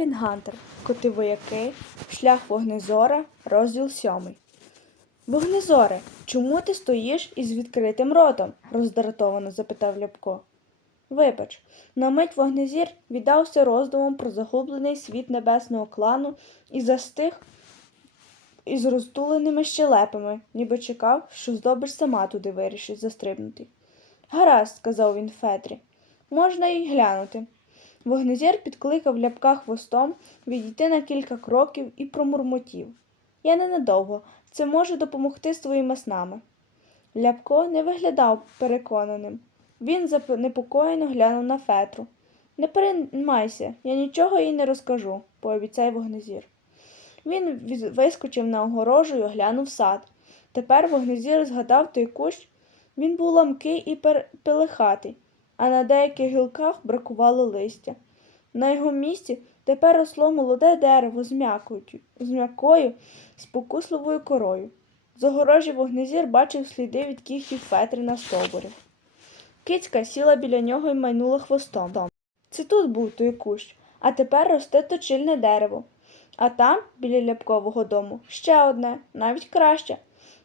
Ерінгантер, коти вояки, шлях вогнезора, розділ сьомий. Вогнезоре, чому ти стоїш із відкритим ротом? роздратовано запитав Ляпко. Вибач, на мить вогнезір віддався роздумом про загублений світ небесного клану і застиг із розтуленими щелепами, ніби чекав, що здобич сама туди вирішить застрибнути. Гаразд, сказав він Фетрі, можна й глянути. Вогнезір підкликав ляпка хвостом відійти на кілька кроків і промурмотів. Я ненадовго, це може допомогти з твоїми снами. Ляпко не виглядав переконаним. Він занепокоєно глянув на Фетру. Не переймайся, я нічого їй не розкажу, пообіцяй вогнезір. Він вискочив на огорожу і оглянув сад. Тепер вогнезір згадав той кущ. Він був ламкий і пелехатий, а на деяких гілках бракувало листя. На його місці тепер росло молоде дерево з м'якою, з м'якою, спокусливою корою. З огорожі вогнезір бачив сліди від кігтів Фетри на стовбурі. Кицька сіла біля нього і майнула хвостом. Це тут був той кущ, а тепер росте точильне дерево. А там, біля ляпкового дому, ще одне, навіть краще.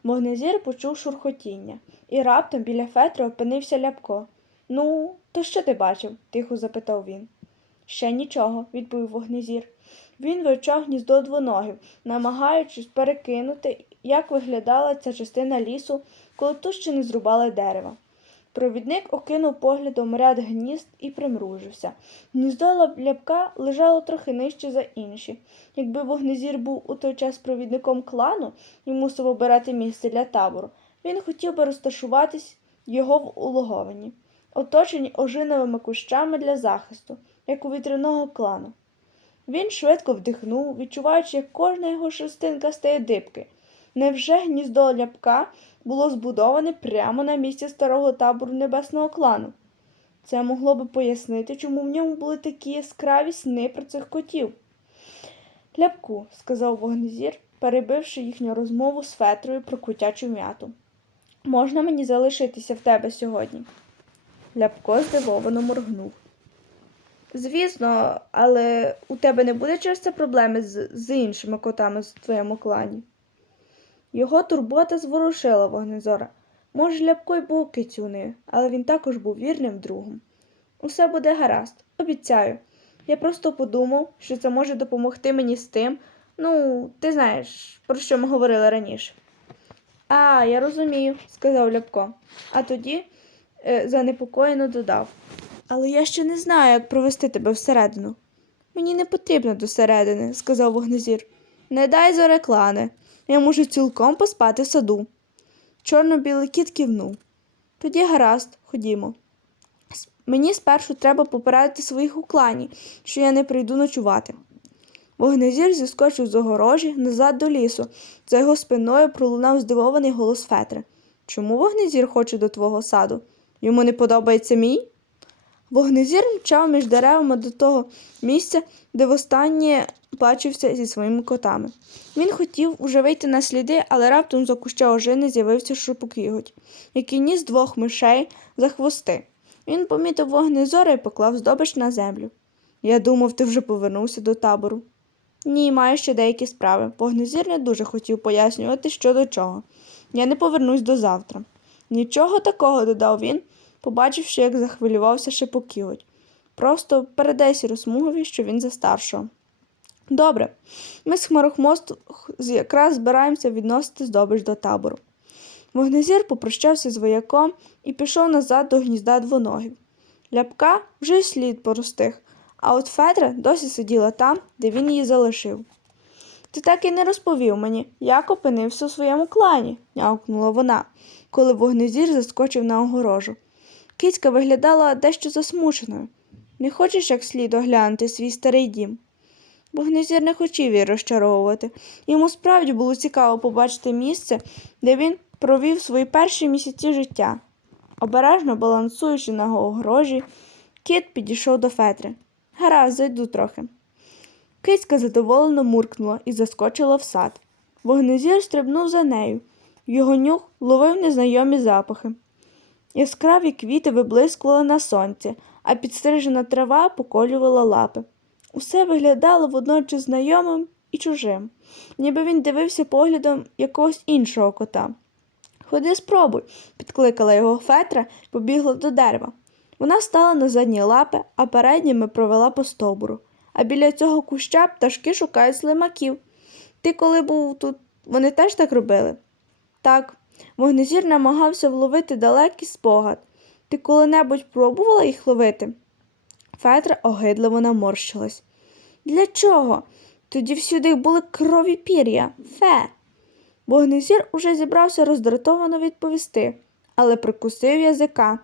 Вогнезір почув шурхотіння, і раптом біля Фетри опинився ляпко. Ну, то що ти бачив? тихо запитав він. Ще нічого, відповів вогнезір. Він вивчав гніздо двоногів, намагаючись перекинути, як виглядала ця частина лісу, коли тут ще не зрубали дерева. Провідник окинув поглядом ряд гнізд і примружився. Гніздо ляпка лежало трохи нижче за інші. Якби вогнезір був у той час провідником клану і мусив обирати місце для табору, він хотів би розташуватись його в улоговині, оточені ожиновими кущами для захисту, як у вітряного клану. Він швидко вдихнув, відчуваючи, як кожна його шерстинка стає дибки. Невже гніздо ляпка було збудоване прямо на місці старого табору небесного клану? Це могло би пояснити, чому в ньому були такі яскраві сни про цих котів. Ляпку, сказав вогнезір, перебивши їхню розмову з Фетрою про котячу м'яту. Можна мені залишитися в тебе сьогодні? Ляпко здивовано моргнув. Звісно, але у тебе не буде через це проблеми з, з іншими котами в твоєму клані. Його турбота зворушила вогнезора. Може, Ляпко й був кицюнею, але він також був вірним другом. Усе буде гаразд, обіцяю. Я просто подумав, що це може допомогти мені з тим. Ну, ти знаєш, про що ми говорили раніше. А, я розумію, сказав Ляпко, а тоді занепокоєно додав. Але я ще не знаю, як провести тебе всередину. Мені не потрібно до середини, сказав вогнезір. Не дай зореклане. Я можу цілком поспати в саду. Чорно-білий кіт кивнув. Тоді гаразд, ходімо. Мені спершу треба попередити своїх у клані, що я не прийду ночувати. Вогнезір зіскочив з огорожі назад до лісу. За його спиною пролунав здивований голос Фетри. Чому вогнезір хоче до твого саду? Йому не подобається мій? Вогнезір мчав між деревами до того місця, де востаннє бачився зі своїми котами. Він хотів уже вийти на сліди, але раптом за куща ожини з'явився шипокіготь, який ніс двох мишей за хвости. Він помітив вогнезора і поклав здобич на землю. Я думав, ти вже повернувся до табору. Ні, маю ще деякі справи. Вогнезір не дуже хотів пояснювати, що до чого. Я не повернусь до завтра. Нічого такого, додав він, побачивши, як захвилювався шепокіготь. Просто передай сіросмугові, що він за старшого. Добре, ми з Хмарохмосту якраз збираємося відносити здобич до табору. Вогнезір попрощався з вояком і пішов назад до гнізда двоногів. Ляпка вже й слід поростих, а от Федра досі сиділа там, де він її залишив. Ти так і не розповів мені, як опинився у своєму клані, нявкнула вона, коли вогнезір заскочив на огорожу. Кицька виглядала дещо засмученою. Не хочеш як слід оглянути свій старий дім? Вогнезір не хотів її розчаровувати. Йому справді було цікаво побачити місце, де він провів свої перші місяці життя. Обережно балансуючи на огорожі, кіт підійшов до Фетри. Гаразд, зайду трохи. Кицька задоволено муркнула і заскочила в сад. Вогнезір стрибнув за нею. Його нюх ловив незнайомі запахи. Яскраві квіти виблискували на сонці, а підстрижена трава поколювала лапи. Усе виглядало водночас знайомим і чужим, ніби він дивився поглядом якогось іншого кота. Ходи, спробуй, підкликала його Фетра побігла до дерева. Вона стала на задні лапи, а передніми провела по стовбуру. А біля цього куща пташки шукають слимаків. Ти коли був тут, вони теж так робили? Так, вогнезір намагався вловити далекий спогад. Ти коли-небудь пробувала їх ловити? Фетра огидливо наморщилась. Для чого? Тоді всюди були крові пір'я. Фе. Вогнезір уже зібрався роздратовано відповісти, але прикусив язика.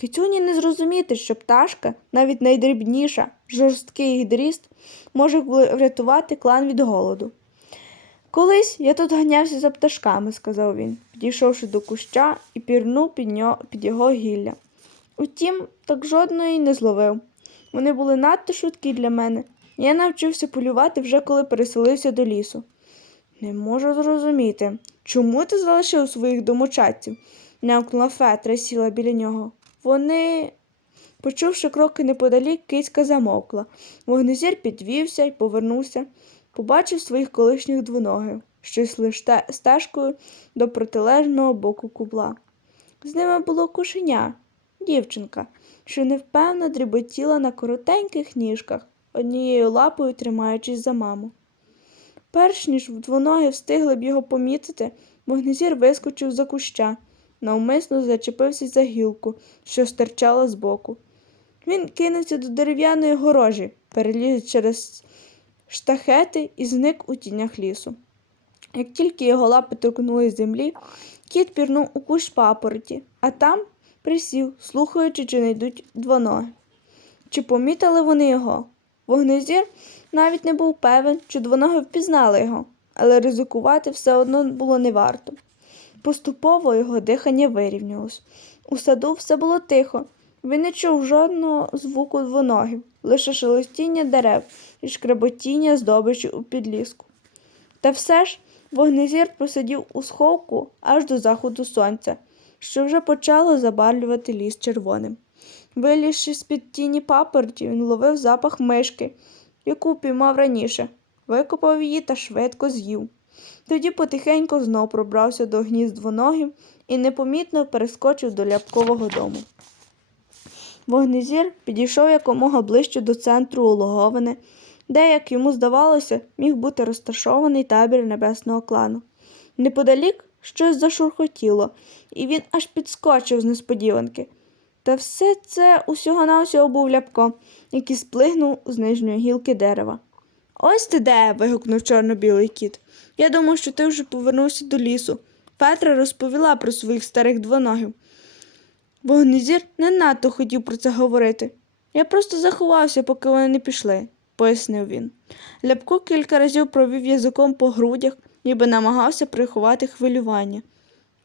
Кицюні не зрозуміти, що пташка, навіть найдрібніша, жорсткий дріст, може врятувати клан від голоду. Колись я тут ганявся за пташками, сказав він, підійшовши до куща і пірнув під, нього, під його гілля. Утім, так жодної не зловив. Вони були надто швидкі для мене. Я навчився полювати вже коли переселився до лісу. Не можу зрозуміти, чому ти залишив своїх домочадців? някнула Фетра сіла біля нього. Вони. Почувши кроки неподалік, кицька замовкла. Вогнезір підвівся і повернувся, побачив своїх колишніх двоногів, що йшли стежкою до протилежного боку кубла. З ними було кошеня, дівчинка, що невпевно дріботіла на коротеньких ніжках, однією лапою тримаючись за маму. Перш ніж двоноги встигли б його помітити, вогнезір вискочив за куща, навмисно зачепився за гілку, що стирчала збоку. Він кинувся до дерев'яної горожі, переліз через штахети і зник у тінях лісу. Як тільки його лапи торкнули землі, кіт пірнув у кущ папороті, а там присів, слухаючи, чи не йдуть двоноги. Чи помітили вони його? Вогнезір навіть не був певен, чи двоноги впізнали його, але ризикувати все одно було не варто. Поступово його дихання вирівнялось. У саду все було тихо. Він не чув жодного звуку двоногів, лише шелестіння дерев і шкреботіння здобичі у підліску. Та все ж вогнезір посидів у сховку аж до заходу сонця, що вже почало забарвлювати ліс червоним. Вилізши з-під тіні папороті, він ловив запах мишки, яку піймав раніше, викопав її та швидко з'їв. Тоді потихеньку знов пробрався до гнізд двоногів і непомітно перескочив до ляпкового дому. Вогнезір підійшов якомога ближче до центру улоговини, де, як йому здавалося, міг бути розташований табір небесного клану. Неподалік щось зашурхотіло, і він аж підскочив з несподіванки. Та все це усього навсього був ляпко, який сплигнув з нижньої гілки дерева. Ось ти де. вигукнув чорно-білий кіт. Я думав, що ти вже повернувся до лісу. Петра розповіла про своїх старих двоногів. Вогнезір не надто хотів про це говорити. Я просто заховався, поки вони не пішли, пояснив він. Ляпко кілька разів провів язиком по грудях, ніби намагався приховати хвилювання.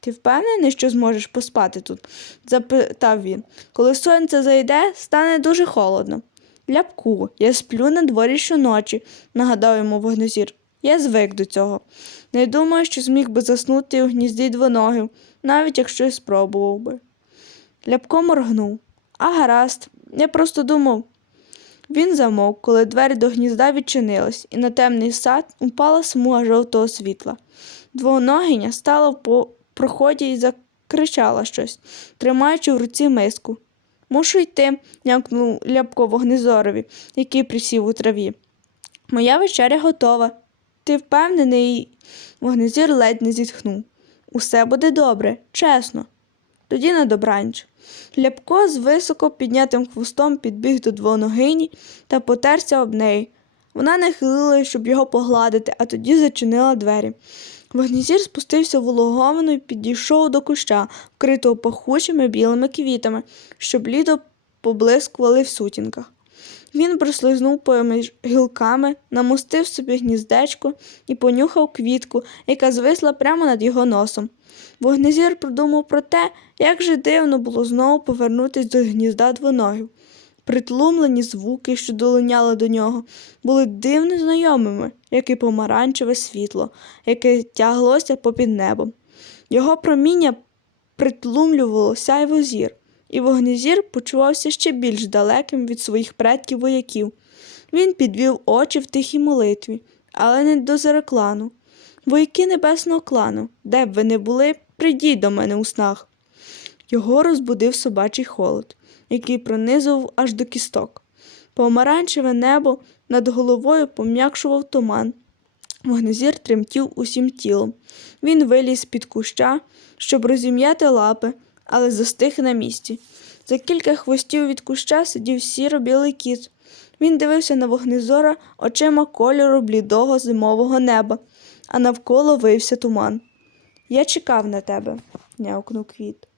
Ти впевнений, що зможеш поспати тут? запитав він. Коли сонце зайде, стане дуже холодно. Ляпку, я сплю на дворі щоночі, нагадав йому вогнезір. Я звик до цього. Не думаю, що зміг би заснути у гнізді двоногів, навіть якщо й спробував би. Ляпко моргнув. А гаразд, я просто думав. Він замовк, коли двері до гнізда відчинились, і на темний сад упала смуга жовтого світла. Двоногиня стала по проході і закричала щось, тримаючи в руці миску. Мушу йти, нямкнув ляпко вогнезорові, який присів у траві. Моя вечеря готова. Ти впевнений? Вогнезір ледь не зітхнув. Усе буде добре, чесно. Тоді на добранч. Ляпко з високо піднятим хвостом підбіг до двоногині та потерся об неї. Вона нахилила, щоб його погладити, а тоді зачинила двері. Вогнізір спустився в улоговину і підійшов до куща, вкритого пахучими білими квітами, що блідо поблискували в сутінках. Він прослизнув поміж гілками, намостив собі гніздечко і понюхав квітку, яка звисла прямо над його носом. Вогнезір продумав про те, як же дивно було знову повернутися до гнізда двоногів. Притлумлені звуки, що долиняли до нього, були дивно знайомими, як і помаранчеве світло, яке тяглося попід небом. Його проміння притлумлювало сяйво зір, і вогнезір почувався ще більш далеким від своїх предків вояків. Він підвів очі в тихій молитві, але не до зереклану. Вояки небесного клану, де б ви не були, прийдіть до мене у снах. Його розбудив собачий холод, який пронизував аж до кісток. Помаранчеве небо над головою пом'якшував туман. Вогнезір тремтів усім тілом. Він виліз під куща, щоб розім'яти лапи, але застиг на місці. За кілька хвостів від куща сидів сіро-білий кіт. Він дивився на вогнезора очима кольору блідого зимового неба, а навколо вився туман. Я чекав на тебе, нявкнув квіт.